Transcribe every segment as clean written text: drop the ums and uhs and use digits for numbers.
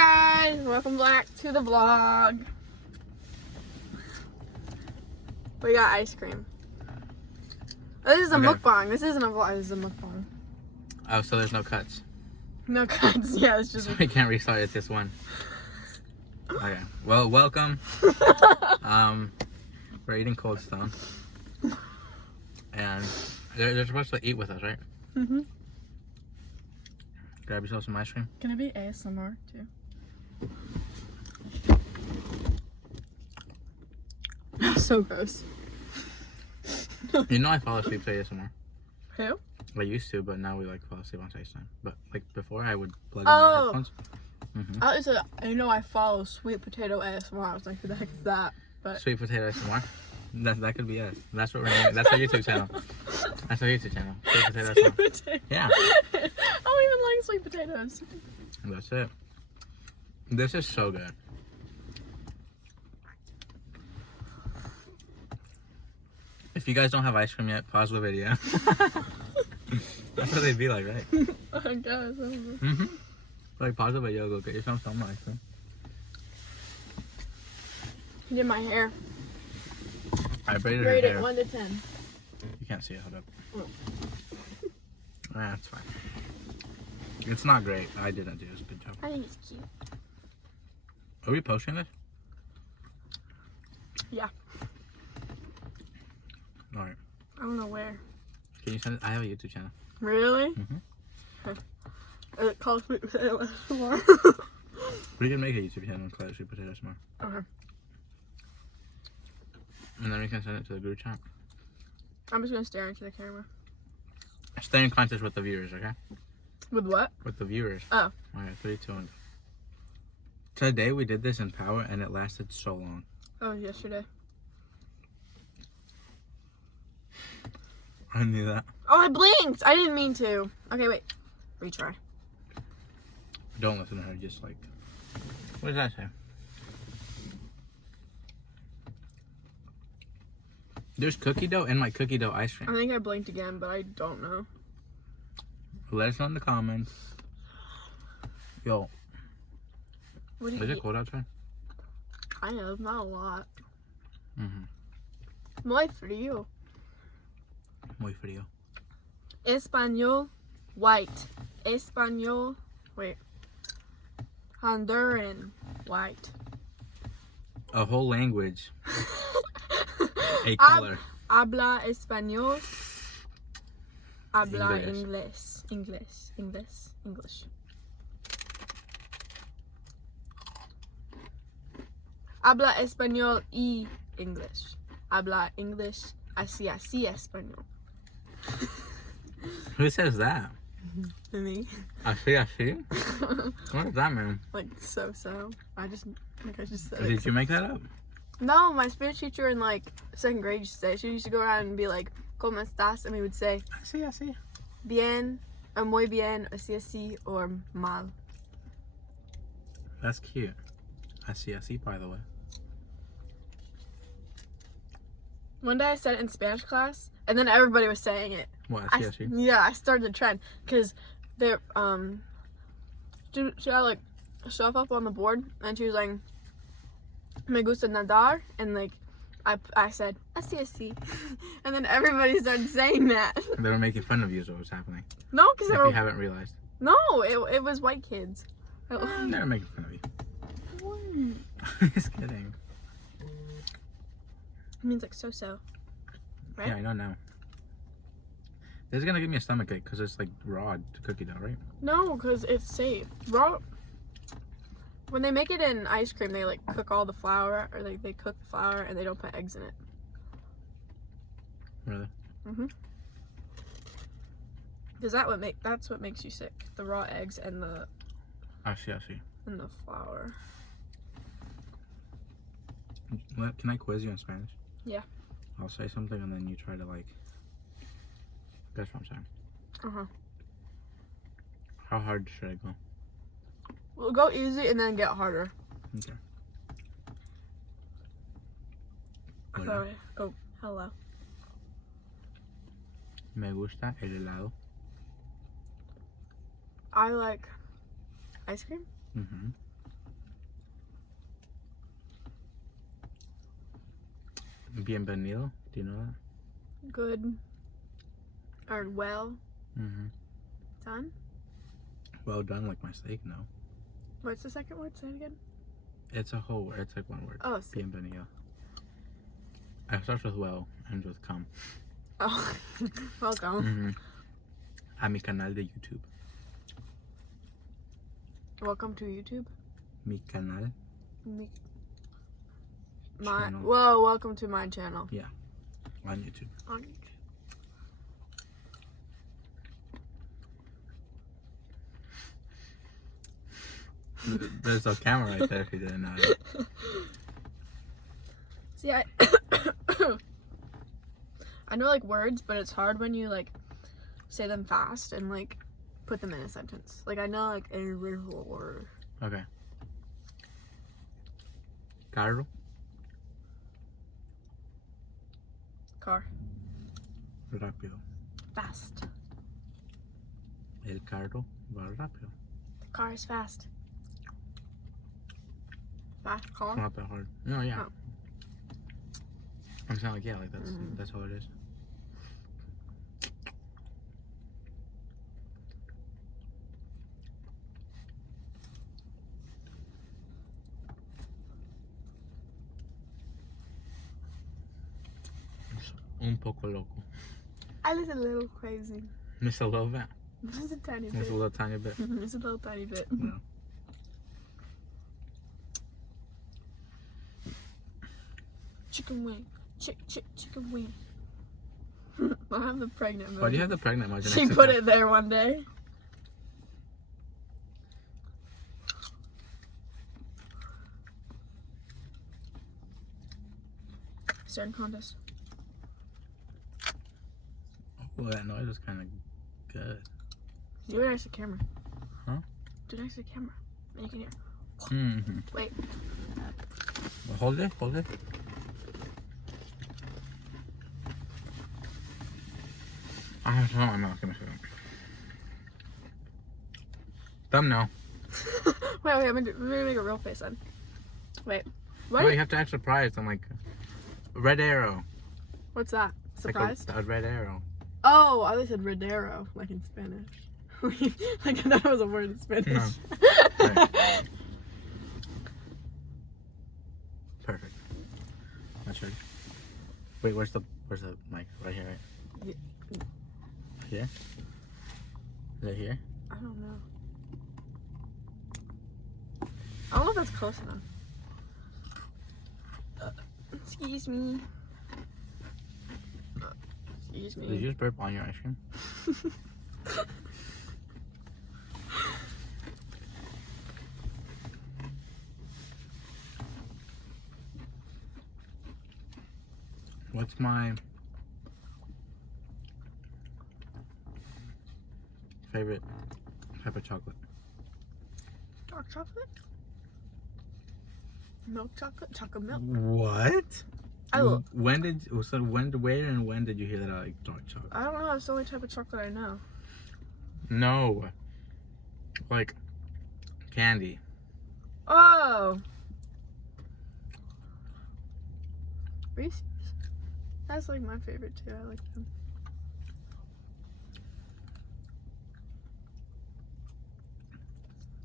guys, welcome back to the vlog. We got ice cream. This is a mukbang. This isn't a vlog. This is a mukbang. Oh, so there's no cuts. No cuts. Yeah, it's just. So we can't restart. It's just one. Okay. Well, welcome. We're eating Cold Stone, and they're supposed to eat with us, right? Mhm. Grab yourself some ice cream. Can it be ASMR too? So gross. You know I fall asleep to ASMR. Who? I used to, but now we like fall asleep on FaceTime. But like before, I would plug in Oh. my headphones. I said, I know I follow Sweet Potato ASMR. I was like, who the heck is that? But Sweet Potato ASMR. That could be us. That's what we're naming. That's our YouTube channel. That's our YouTube channel. Sweet Potato Sweet ASMR. potato. Yeah. I don't even like sweet potatoes. That's it. This is so good. If you guys don't have ice cream yet, pause the video. That's what they'd be like, right? I guess. I don't know. Like, pause the video, go get yourself some ice cream. He did my hair. I braided her Rate hair. it 1 to 10. You can't see it, hold up. Oh. That's fine. It's not great. I didn't do it. It was a good job. I think it's cute. Are we posting this? Yeah. Alright. I don't know where. Can you send it? I have a YouTube channel. Really? Mhm. Okay. Is it called Sweet Potato ASMR? We can make a YouTube channel called Sweet Potato ASMR. Okay. And then we can send it to the group chat. I'm just gonna stare into the camera. Stay in contact with the viewers, okay? With what? With the viewers. Oh. Alright, 3, 2, 1. Today we did this in power and it lasted so long. Oh, yesterday. I knew that. Oh, I blinked! I didn't mean to. Okay, wait. Retry. Don't listen to her, just like... What does that say? There's cookie dough in my cookie dough ice I cream. think I blinked again, but I don't know. Let us know in the comments. Yo, What do you is it eat? cold outside? Kind of, not a lot. Mm-hmm. Muy frío. Muy frío. Español, white. Español, wait. Honduran, white. A whole language. A color. Habla español. Habla English. English. Habla español y English. Habla English así español. Who says that? Me. Así. What does that mean? Like so. I just said Did it. you make that up? No, my Spanish teacher in like 2nd grade used to say, she used to go around and be like, ¿Cómo estás? And we would say, Así. bien, or muy bien, así, or mal. That's cute. Así, by the way. One day I said it in Spanish class, and then everybody was saying it. What, así? Yeah, I started the trend, because they're, she had like stuff up on the board, and she was like, me gusta nadar, and like, I said, así, and then everybody started saying that. They were making fun of you is what was happening. No, because If they were, you haven't realized. no, it was white kids. They were making fun of you. Just kidding. It means like so, right? Yeah, I don't know. This is gonna give me a stomachache because it's like raw cookie dough, right? No, because it's safe. Raw. When they make it in ice cream, they like cook all the flour, or like they cook the flour and they don't put eggs in it. Really? Mhm. Because that's what makes you sick. The raw eggs and the Así. flour. Can I quiz you in Spanish? Yeah. I'll say something and then you try to like guess what I'm saying. How hard should I go? We'll go easy and then get harder. Okay. Sorry. Oh, hello. Me gusta el helado. I like ice cream. Mm-hmm. Bienvenido. Do you know that? Good. Or well Mm-hmm. done. Well done, like my steak. No, What's the second word? Say it again. it's a whole word. It's like one word. Oh, Bienvenido. I starts with well, ends with come. oh. Welcome. Mm-hmm. A mi canal de YouTube. Welcome to YouTube. Mi canal. My Channel. whoa, welcome to my channel. On YouTube. On YouTube. There's a camera right there if you didn't know it. See, I I know like words, but it's hard when you like say them fast and like put them in a sentence. Like I know like individual word. Okay. Carro. Car. Rápido. Fast. El carro va rápido. The car is fast. Fast car. It's not that hard. No, yeah. Oh. I'm saying like, yeah, like Mhm. that's all it is. It's un poco loco. I was a little crazy. Just a little bit. Just a tiny Just bit. a little tiny bit. Just a little tiny bit. Yeah. Chicken wing. Chicken wing. I have the pregnant Why do you emoji. have the pregnant emoji She next to put that? it there one day. Staring contest. Oh, that noise was kind of good. Do it next to the camera. Huh? Do it next to the camera. And you can hear. Mm-hmm. Wait. Hold it, hold it. I have to my mouth. Give me a second. Thumbnail. wait, I'm gonna make a real face then. Wait. What? No, you have to act surprised. I'm like, red arrow. What's that? Surprised? Like a red arrow. Oh, I thought said redero, like in Spanish. Like I thought it was a word in Spanish. No. Right. Perfect. That's ready. Wait, where's the mic? Right here, right? Here? Is it here? I don't know. I don't know if that's close enough. Excuse me. Excuse me. Did you just burp on your ice cream? What's my favorite type of chocolate? Dark chocolate? Milk chocolate? Chocolate milk? What? I will. Where and when did you hear that I like dark chocolate? I don't know. It's the only type of chocolate I know. No. Like candy. Oh! Reese's. That's like my favorite too. I like them.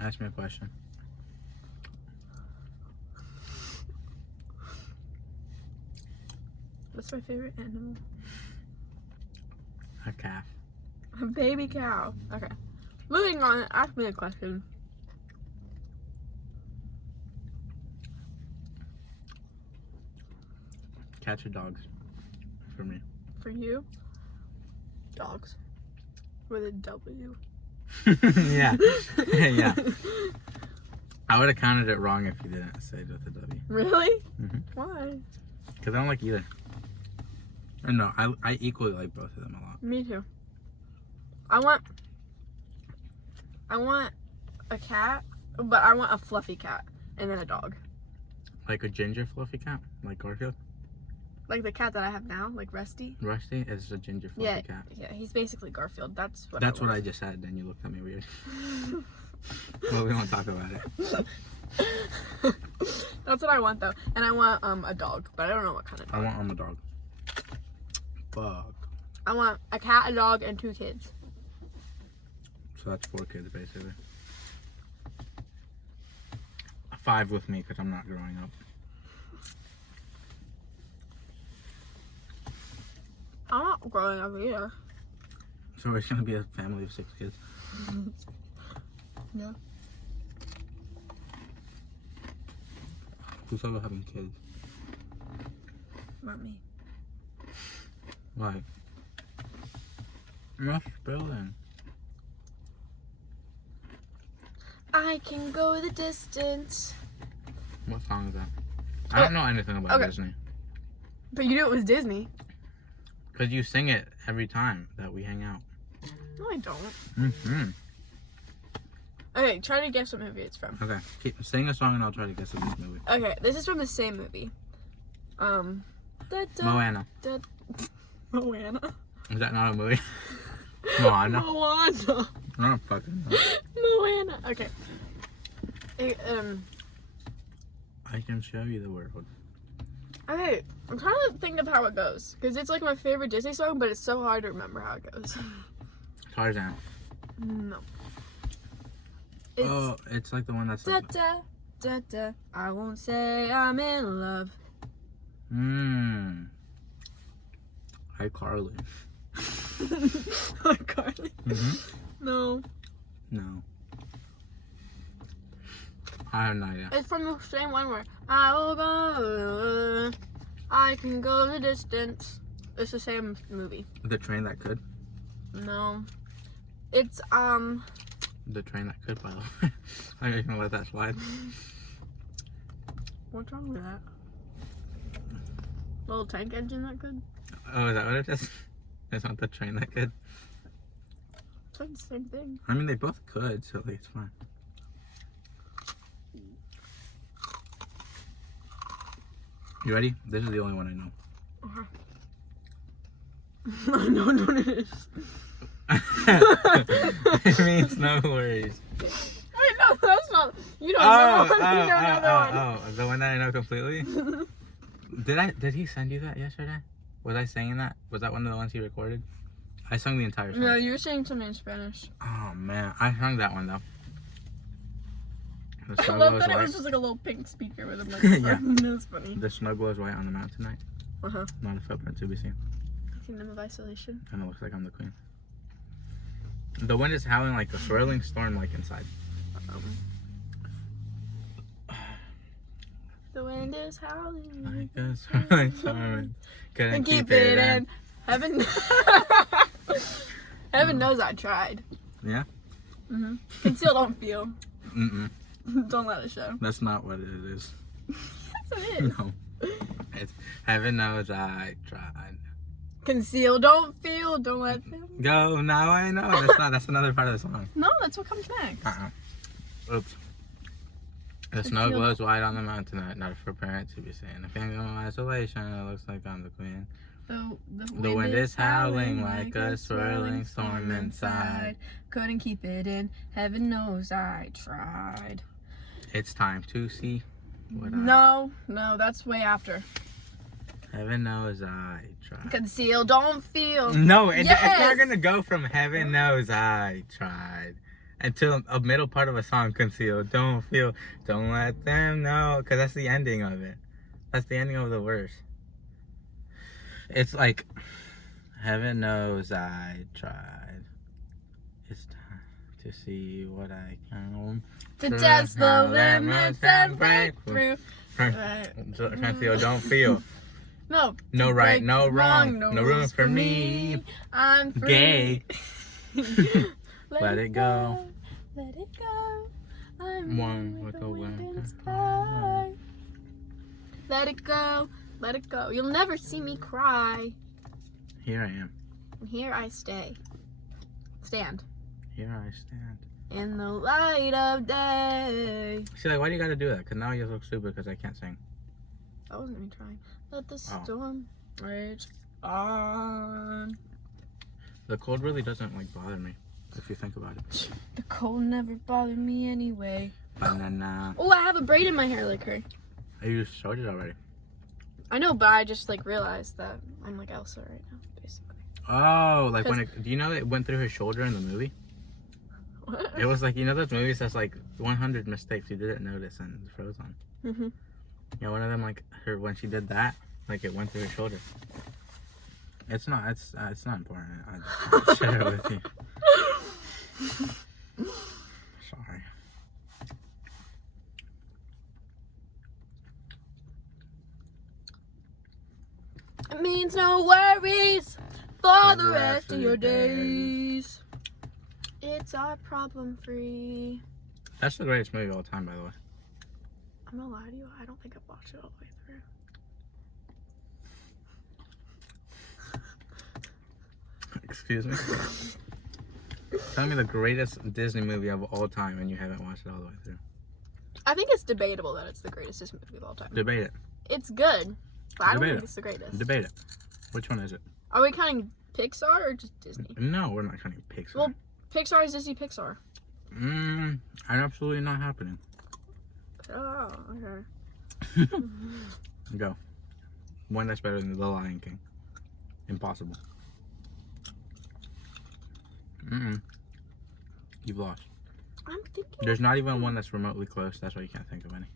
Ask me a question. What's my favorite animal? A calf. A baby cow. Okay. Moving on. Ask me a question. Cats or dogs? For me. For you? Dogs. With a W. Yeah. Yeah. I would have counted it wrong if you didn't say it with a W. Really? Mhm. Why? Because I don't like either. Or no, I equally like both of them a lot. Me too. I want a cat, but I want a fluffy cat and then a dog. Like a ginger fluffy cat? Like Garfield? Like the cat that I have now, like Rusty. Rusty is a ginger fluffy Yeah, cat. yeah, he's basically Garfield. That's what. That's what I just said, then you looked at me weird. Well, we won't talk about it. That's what I want though, and I want a dog, but I don't know what kind of dog. I want a dog. Fuck. I want a cat, a dog, and 2 kids. So that's 4 kids basically. 5 with me because I'm not growing up. I'm not growing up either. So it's gonna be a family of 6 kids. Yeah. Who's ever having kids? Not me. Why? You're not spilling. I can go the distance. What song is that? I don't know anything about Okay. Disney. But you knew it was Disney. Because you sing it every time that we hang out. No, I don't. Mm-hmm. Okay, try to guess what movie it's from. Okay, sing a song and I'll try to guess this movie. Okay, this is from the same movie. Moana. Moana. Is that not a movie? Moana. Moana. I don't fucking know. Moana. Okay. I can show you the world. Okay, I'm trying to think of how it goes. Because it's like my favorite Disney song, but it's so hard to remember how it goes. Tarzan. No. It's Oh, it's like the one that's da like... da da da. I won't say I'm in love. iCarly. Carly. Mm-hmm. No. No. I have no idea. It's from the same one where I will go. I can go the distance. It's the same movie. The Train That Could. No. It's The Train That Could, by the way. I'm just gonna let that slide. What's wrong with that? Little tank engine that could? Oh, is that what it is? It's not The Train That Could. It's like the same thing. I mean, they both could, so like, it's fine. You ready? This is the only one I know. I know what it is. It means no worries. Wait, no, that's not. You don't know one. You don't know the one. Oh, the one that I know completely? Did he send you that yesterday? Was I singing that? Was that one of the ones he recorded? I sung the entire song. No, you were saying something in Spanish. Oh man, I sung that one though. The I snow love glows that it white. was just like a little pink speaker with a microphone. Yeah. That's funny. The snow glows white on the mountain tonight. Uh-huh. Not a footprint to be seen. Kingdom of Isolation. And it looks like I'm the queen. The wind is howling like a swirling storm, like inside. The wind is howling. Like a swirling storm. Couldn't And keep it in. Heaven. Heaven knows I tried. Yeah? Mm-hmm. Conceal, don't feel. Mm-mm. Don't let it show. That's not what it is. Yes, it is. No. It's heaven knows I tried. Conceal, don't feel. Don't let them. Go, now I know. That's not. That's another part of the song. No, that's what comes next. Oops. The snow glows white on the mountain tonight, not for parents to be seen. A kingdom of isolation, it looks like I'm the queen. The wind is howling like a swirling storm inside. Couldn't keep it in. Heaven knows I tried. It's time to see what No, that's way after. Heaven knows I tried. Conceal, don't feel. No, it's Yes! not gonna go from heaven knows I tried until a middle part of a song. Conceal, don't feel, don't let them know, because that's the ending of it. That's the ending of the verse. It's like, heaven knows I tried. It's time to see what I can. To test the limits and break through. Conceal, don't feel. No. No right, no wrong, no no room for me. I'm free. Gay. Let it go. Let it go. I'm One with with the the wind wind and and sky. Let it go. Let it go. You'll never see me cry. Here I am. And here I stay. Stand. Here I stand. In the light of day. She's like, why do you gotta do that? Because now you look stupid because I can't sing. I wasn't even trying. Let the Oh. storm rage on. The cold really doesn't like bother me if you think about it. The cold never bothered me anyway. Banana. Oh, I have a braid in my hair like her. You just showed it already. I know, but I just like realized that I'm like Elsa right now, basically. Oh, like when it, do you know it went through her shoulder in the movie? What? It was like, you know those movies that's like 100 mistakes you didn't notice and Frozen. Mhm. Yeah, one of them, like her when she did that, like it went through her shoulder. It's not important. I just share it with you. Sorry. It means no worries for the rest of your days. It's our problem free. That's the greatest movie of all time, by the way. I'm gonna lie to you, I don't think I've watched it all the way through. Excuse me? Tell me the greatest Disney movie of all time and you haven't watched it all the way through. I think it's debatable that it's the greatest Disney movie of all time. Debate it. It's good, but I don't Debate think it. it's the greatest. Debate it. Which one is it? Are we counting Pixar or just Disney? No, we're not counting Pixar. Well, Pixar is Disney Pixar. Absolutely not happening. Oh, okay. Go. One that's better than The Lion King. Impossible. You've lost. I'm thinking. There's not even one that's remotely close. That's why you can't think of any.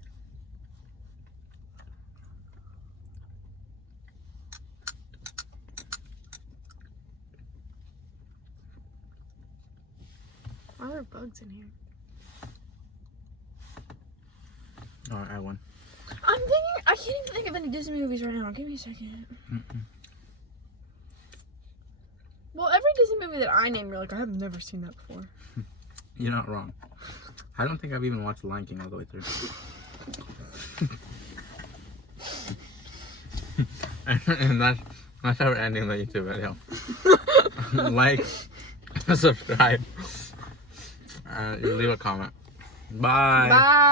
Why are there bugs in here? Alright, I won. I'm thinking. I can't even think of any Disney movies right now. Give me a second. Well, every Disney movie that I name, you're like, I have never seen that before. You're not wrong. I don't think I've even watched The Lion King all the way through. And that's how we're ending the YouTube video. Like, subscribe, leave a comment. Bye. Bye.